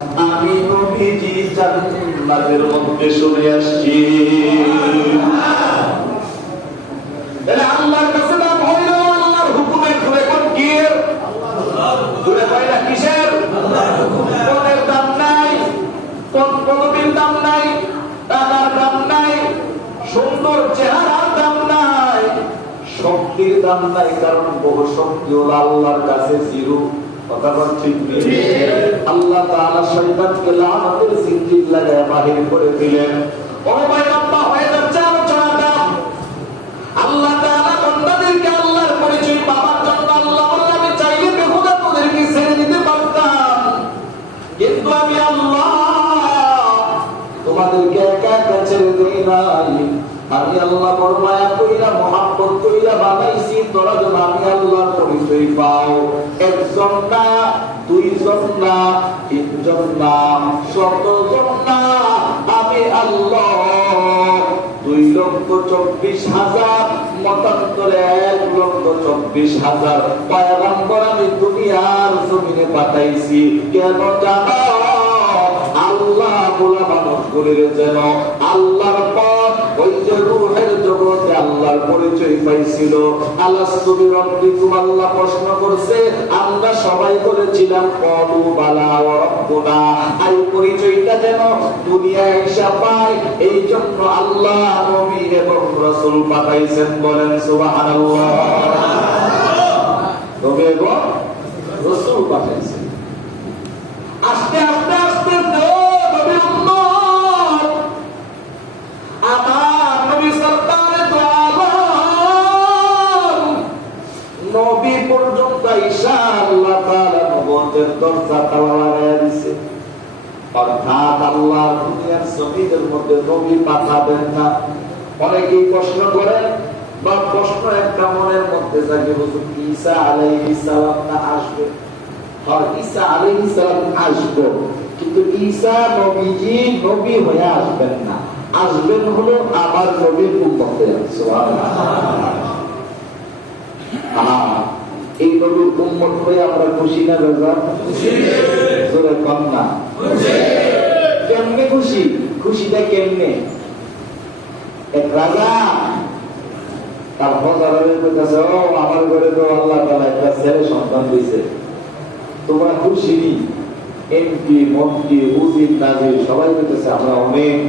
আমি নবীজি জান্নাতের মধ্যে শুনে আসছি। তাহলে আল্লাহর কাছে দাম হইল আল্লাহর হুকুমের ঘুরে কোন কি ঘুরে পাইলা কিসের কোনের দাম নাই, কোন পদবীর দাম নাই, টাকার দাম নাই, সুন্দর চেহারার দাম নাই, শক্তির দাম নাই, কারণ বহু শক্তি হলো আল্লাহর কাছে জিরো। কথা বলছি আল্লাহ তাআলা শয়তানকে লাআনাতের জিনজির লাগায় বাহির করে দিলেন। ও ভাই লম্বা হয়ে যাচ্ছে আলোচনাটা। আল্লাহ তাআলা বান্দাদেরকে আল্লাহর পরিচয় পাওয়ার জন্য আল্লাহ বললেন আমি চাইলে বেহুদা তোদেরকে ছেড়ে দিতে পারতাম, কিন্তু আমি আল্লাহ তোমাদেরকে একা একা ছেড়ে দেই নাই। আমি আল্লাহ বড় মায়া কইরা মহব্বত কইরা বানাইছি তোরা যেন আমি আল্লাহর পরিচয় পাও। একজন না, দুইজন না, তিনজন না, শতজন না, আমি আল্লাহ 2,24,000 মতান্তরে 1,24,000 পয়গম্বর আমি দুনিয়ার জমিনে পাঠাইছি। কেন জানো? আল্লাহ বলা মানুষ করে যেন আল্লাহর পথ ওই যে রূহের জগতে আল্লাহর পরিচয় পাইছিল। আলাস্তু বিরাব্বিকুম, আল্লাহ প্রশ্ন করছে, আমরা সবাই বলেছিলাম ক্বালু বালা ওয়া রাব্বুনা। এই পরিচয়টা যেন দুনিয়ায় এসে পায়, এই জন্য আল্লাহ নবী এবং রাসূল পাঠাইছেন। বলেন সুবহানাল্লাহ। নবী এবং রাসূল পাঠাইছেন। আস্তে আস্তে আস্তে নবী পর্যন্ত ঈসা আল্লাহ তাআলা নবুয়তের দরজা তালা লাগায়া দিয়েছে। অর্থাৎ আল্লাহ দুনিয়ার জমিনের মধ্যে নবী পাঠাবেন না। অনেকেই প্রশ্ন করেন বা প্রশ্ন একটা মনের মধ্যে জাগে, হুজুর ঈসা আলাইহিস সালাম না আসবে? আর ঈসা আলাইহিস সালাম আসবে, কিন্তু ঈসা নবীজি নবী হয়ে আসবেন না, আসবেন হলো আবার নবীর উম্মতে। সুবহানাল্লাহ। এই নবীর উম্মত হয়ে আমরা খুশি না বেজার? জোরে কম না? কেমনে খুশি? খুশিটা কেমনে? এক রাজা তার প্রজাদের কাছে, ও আমার ঘরে তো আল্লাহ তাআলা একটা ছেলে সন্তান দিয়েছে, তোমরা খুশি? এমপি, মন্ত্রী, উজির, নাজির সবাই বলতেছে আমরা অনেক